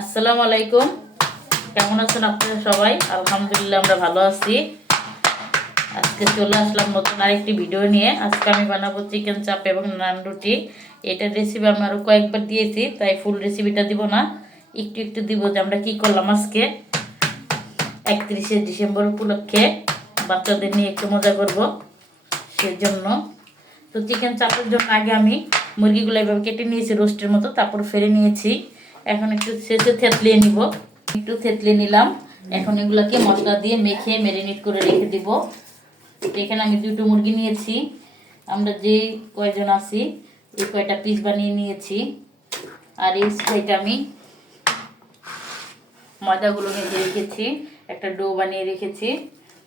আসসালামু আলাইকুম। কেমন আছেন আপনারা সবাই? আলহামদুলিল্লাহ, আমরা ভালো আছি। আজকে চলে আসলাম নতুন আরেকটি ভিডিও নিয়ে। আজকে আমি বানাবো চিকেন চাপ এবং নান রুটি। এটার রেসিপি আমি আরও কয়েকবার দিয়েছি, তাই ফুল রেসিপিটা দিব না। একটু একটু দিব যে আমরা কি করলাম আজকে। একত্রিশে ডিসেম্বর উপলক্ষে বাচ্চাদের নিয়ে একটু মজা করব সেই জন্য তো চিকেন চাপের জন্য আগে আমি মুরগিগুলো এভাবে কেটে নিয়েছি রোস্টের মতো, তারপর ফেলে নিয়েছি। এখন একটু শেষে থেতলিয়ে নিব। একটু থেতলিয়ে নিলাম। এখন এগুলোকে মশলা দিয়ে মেখে মেরিনেট করে রেখে দিব। এখানে আমি দুটো মুরগি নিয়েছি। আমরা যে কয়জন আছি, এই কয়টা পিস বানিয়ে নিয়েছি। আর এই কয়টা আমি ময়দাগুলো ভেজে রেখেছি। একটা ডো বানিয়ে রেখেছি।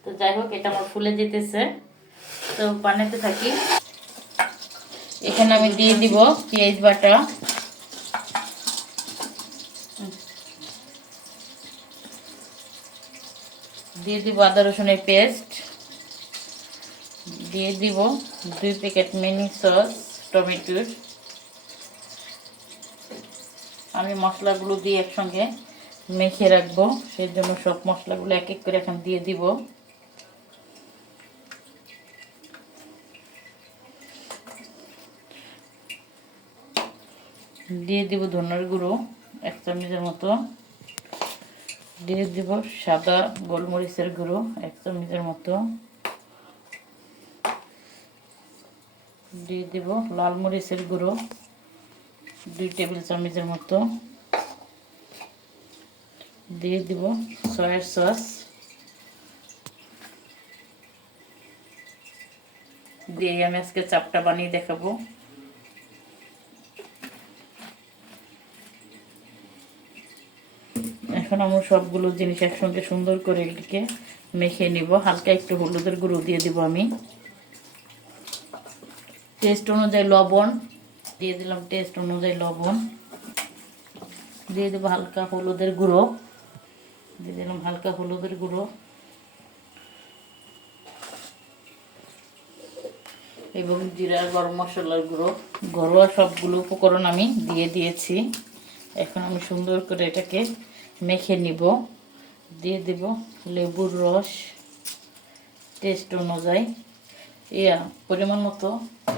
তো যাই হোক, এটা আমার ফুলে যেতেছে। তো বানাতে থাকি। এখানে আমি দিয়ে দিব পেঁয়াজ বাটা। দিয়ে দিব আদা রসুনের পেস্ট। দিয়ে দিব দুই প্যাকেট মিনি সস, টমেটোর। আমি মশলাগুলো দিয়ে একসঙ্গে মেখে রাখব, সেই জন্য সব মশলাগুলো এক এক করে এখন দিয়ে দিব। দিয়ে দিব ধনের গুঁড়ো, এক চামচের মতো। দিয়ে দিব সাদা গোলমরিচের গুঁড়ো, এক চামচের মতো। দিয়ে দিব লাল মরিচের গুঁড়ো, দুই টেবিল চামচের মতো। দিয়ে দিব সয়া সস। দিয়ে আমি আজকে চাপটা বানিয়ে দেখাবো। এখন আমরা সবগুলো জিনিস একসঙ্গে সুন্দর করে এটিকে মেখে নিব। হালকা একটু হলুদের গুঁড়ো দিয়ে দিব আমি। টেস্ট অনুযায়ী লবণ, দিয়ে দিলাম টেস্ট অনুযায়ী লবণ। দিয়ে দেবো হালকা হলুদের গুঁড়ো। দিয়ে দিলাম হালকা হলুদের গুঁড়ো। এবং জিরা গরম মশলার গুঁড়ো। ঘরোয়া সবগুলো উপকরণ আমি দিয়ে দিয়েছি। এখন আমি সুন্দর করে এটাকে মেখে নিব, দিয়ে দেব লেবুর রস টেস্ট অনুযায়ী। ইয়া, পরিমাণ মতো।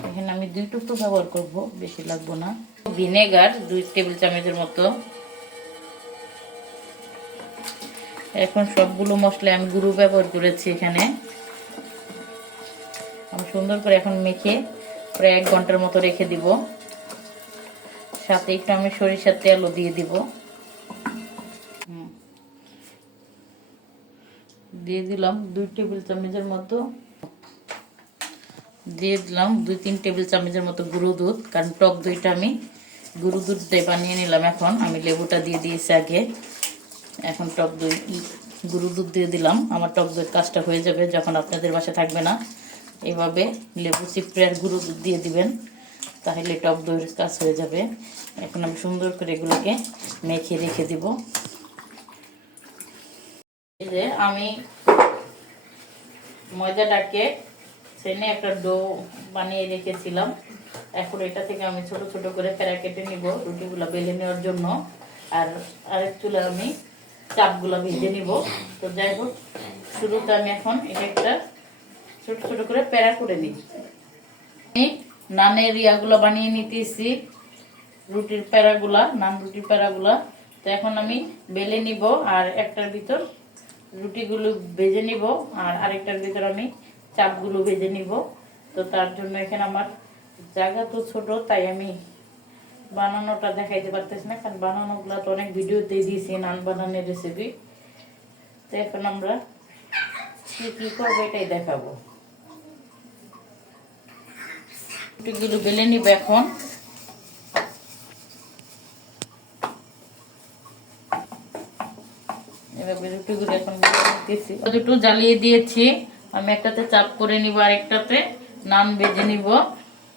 এখানে আমি দুই টুকরো ব্যবহার করব, বেশি লাগবো না। ভিনেগার দুই টেবিল চামচের মতো। এখন সবগুলো মশলা আমি গুঁড়ো ব্যবহার করেছি এখানে। আমি সুন্দর করে এখন মেখে প্রায় এক ঘণ্টার মতো রেখে দিব। সাথে একটু আমি সরিষার তেলও দিয়ে দিব। দিয়ে দিলাম দুই টেবিল চামচের মতো। দিয়ে দিলাম দুই, তিন টেবিল চামচের মতো গুঁড়ো দুধ, কারণ টক দইটা আমি গুঁড়ো দুধ দিয়ে বানিয়ে নিলাম এখন। আমি লেবুটা দিয়ে দিয়েছি আগে। এখন টক দই, গুঁড়ো দুধ দিয়ে দিলাম। আমার টক দইয়ের কাজটা হয়ে যাবে যখন আপনাদের বাসা থাকবে না। এভাবে লেবু চিপড়ে আর গুঁড়ো দুধ দিয়ে দিবেন, তাহলে টক দইয়ের কাজ হয়ে যাবে। এখন আমি সুন্দর করে এগুলোকে মেখে রেখে দিব। যে আমি ময়দাটাকে সেনে একটা ডো বানিয়ে রেখেছিলাম। এখন এটা থেকে আমি ছোট ছোট করে প্যারা কেটে নিব, রুটিগুলো বেলে নেওয়ার জন্য। আর আরেক চুলে আমি চাপগুলো ভেজে নিব। তো যাই হোক, শুরুতে আমি এখন এটা একটা ছোট ছোট করে প্যারা করে নিই। আমি নানের ইয়াগুলো বানিয়ে নিতেছি, রুটির প্যারাগুলা, নান রুটির প্যারাগুলা। তো এখন আমি বেলে নিব আর একটার ভিতর রুটিগুলো ভেজে নিব, আর আরেকটার ভিতর আমি চাপগুলো ভেজে নিব। তো তার জন্য এখানে আমার জায়গা তো ছোট, তাই আমি বানানোটা দেখাইতে পারতেছি না, কারণ বানানোগুলো তো অনেক ভিডিওতে দিয়েছি, নান বানানোর রেসিপি তো এখন আমরা কি কি এটাই দেখাবো। রুটিগুলো বেলে নিব এখন। জ্বালিয়ে দিয়েছি। আমি একটাতে চাপ করে নিব আর একটাতে নান ভেজে নিব।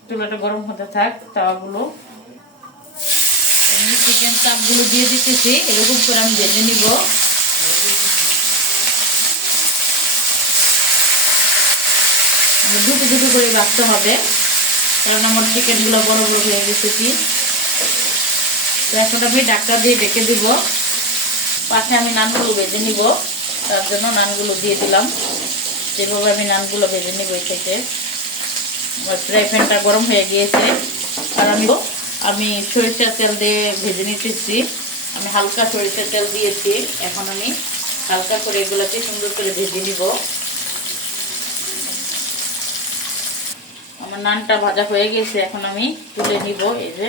চুলাটা গরম হতে থাক, তাওয়াগুলো। আমি চিকেন চাপগুলো দিয়ে দিতেছি, এরকম করে আমি ভেজে নিব। দুটো দুটো করে রাখতে হবে, কারণ আমার চিকেনগুলো বড় বড় হয়ে গেছে কি। এখন আমি ডাক্তার দিয়ে ডেকে দিব। পাশে আমি নানগুলো ভেজে নিব। তার জন্য নানগুলো দিয়ে দিলাম। যেভাবে আমি নানগুলো ভেজে নিব এই থেকে ফ্রাই প্যানটা গরম হয়ে গিয়েছে। আর আমি আমি সরিষার তেল দিয়ে ভেজে নিতেছি। আমি হালকা সরিষার তেল দিয়েছি। এখন আমি হালকা করে এগুলোকে সুন্দর করে ভেজে নিব। আমার নানটা ভাজা হয়ে গেছে। এখন আমি তুলে নিব। এই যে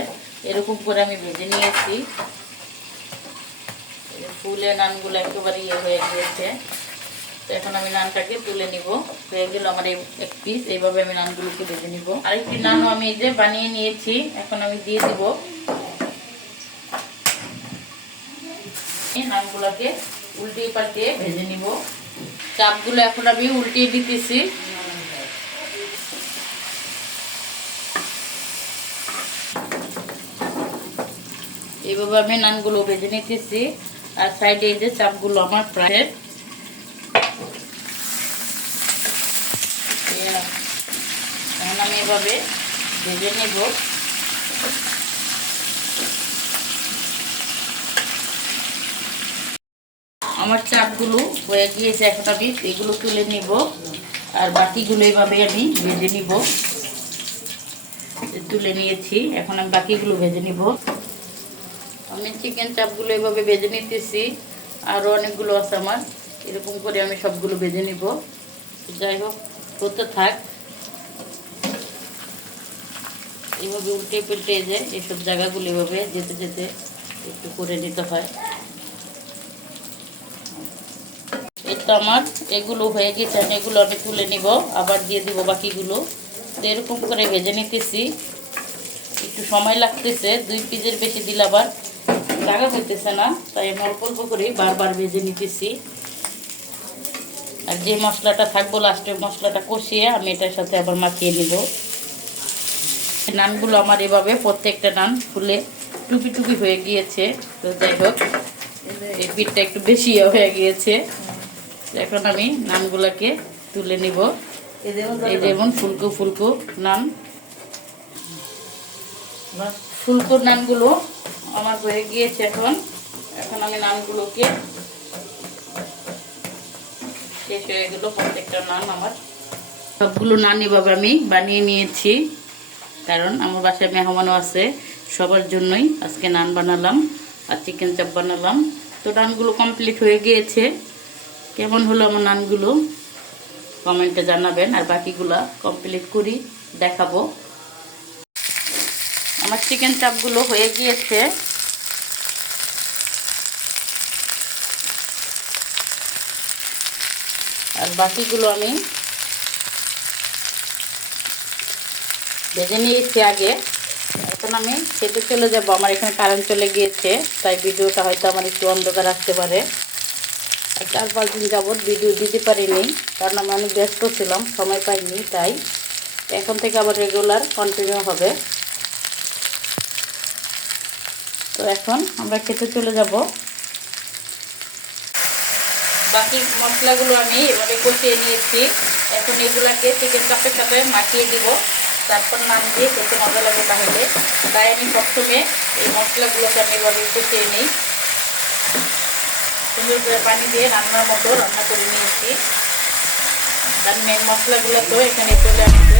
এরকম করে আমি ভেজে নিয়েছি। ফুলে নানগুলো একেবারে ইয়ে হয়ে গিয়েছে। তো এখন আমি নানটাকে তুলে নিব। হয়ে গেল আমার এই এক পিস এইভাবে আমি নানগুলোকে ভেজে নিব। আরেকটি নানও আমি এই যে বানিয়ে নিয়েছি, এখন আমি দিয়ে দিব। নানগুলোকে উল্টিয়ে পাল্টিয়ে ভেজে নিব। চাপগুলো এখন আমি উল্টিয়ে দিতেছি। এইভাবে আমি নানগুলো ভেজে নিতেছি। আর সাইডে এই যে চাপগুলো আমার প্রায়। এখন আমি এভাবে ভেজে নেব। আমার চাপগুলো হয়ে গিয়েছে, এখন আমি এগুলো তুলে নিব। আর বাকিগুলো এইভাবে আমি ভেজে নিব। তুলে নিয়েছি, এখন আমি বাকিগুলো ভেজে নিব। আমি চিকেন চাপগুলো এভাবে বেজে নিতেছি। আরও অনেকগুলো আছে আমার। এরকম করে আমি সবগুলো ভেজে নিব। যাই হোক, হতে থাক। এভাবে উল্টে পেল্টে যে এইসব জায়গাগুলো এভাবে যেতে যেতে একটু করে নিতে হয়। এই তো আমার এগুলো হয়ে গেছে। আমি এগুলো আমি তুলে নিব, আবার দিয়ে দিব বাকিগুলো। তো এরকম করে ভেজে নিতেছি। একটু সময় লাগতেছে, দুই পিসের বেশি দিলে আবার লাগা হইতেছে না, তাই আমি অল্প অল্প করে বারবার ভেজে নিতেছি। আর যে মশলাটা থাকব লাস্টে মশলাটা কষিয়ে আমি এটার সাথে আবার মাখিয়ে নিব। নানগুলো আমার এভাবে প্রত্যেকটা নান ফুলে টুপি টুপি হয়ে গিয়েছে, তো যাই হোক, এই পিঠটা একটু বেশি হয়ে গিয়েছে। এখন আমি নানগুলোকে তুলে নিব। এই যেমন ফুলকো ফুলকো নান। ফুলকো নানগুলো আমার হয়ে গিয়েছে এখন। এখন আমি নানগুলোকে শেষ হয়ে গেল, প্রত্যেকটা নান আমার। সবগুলো নান এভাবে আমি বানিয়ে নিয়েছি, কারণ আমার বাসায় মেহমানও আছে, সবার জন্যই আজকে নান বানালাম আর চিকেন চাপ বানালাম। তো নানগুলো কমপ্লিট হয়ে গিয়েছে। কেমন হলো আমার নানগুলো? কমেন্টে জানাবেন, আর বাকিগুলা কমপ্লিট করি, দেখাবো। আমার চিকেন চাপগুলো হয়ে গিয়েছে। আর বাকিগুলো আমি ভেজে নিয়েছি আগে। এখন আমি খেতে চলে যাব। আমার এখানে কারেন্ট চলে গিয়েছে, তাই ভিডিওটা হয়তো আমার একটু অন্ধকার আসতে পারে। আর চার পাঁচ দিন যাবৎ ভিডিও দিতে পারিনি, কারণ আমি অনেক ব্যস্ত ছিলাম, সময় পাইনি, তাই এখন থেকে আবার রেগুলার কন্টিনিউ হবে। তো এখন আমরা খেতে চলে যাব। বাকি মশলাগুলো আমি এভাবে কষিয়ে নিয়েছি। এখন এগুলাকে চিকেন কাপের সাথে মাখিয়ে দিব। তারপর নাম দিয়ে খেতে মজা লাগে তাহলে। তাই আমি প্রথমে এই মশলাগুলোকে আমি এভাবে কষিয়ে নিই। সুন্দর করে পানি দিয়ে রান্নার মতো রান্না করে নিয়েছি। তার মেন মশলাগুলো তো এখানে চলে আসছে।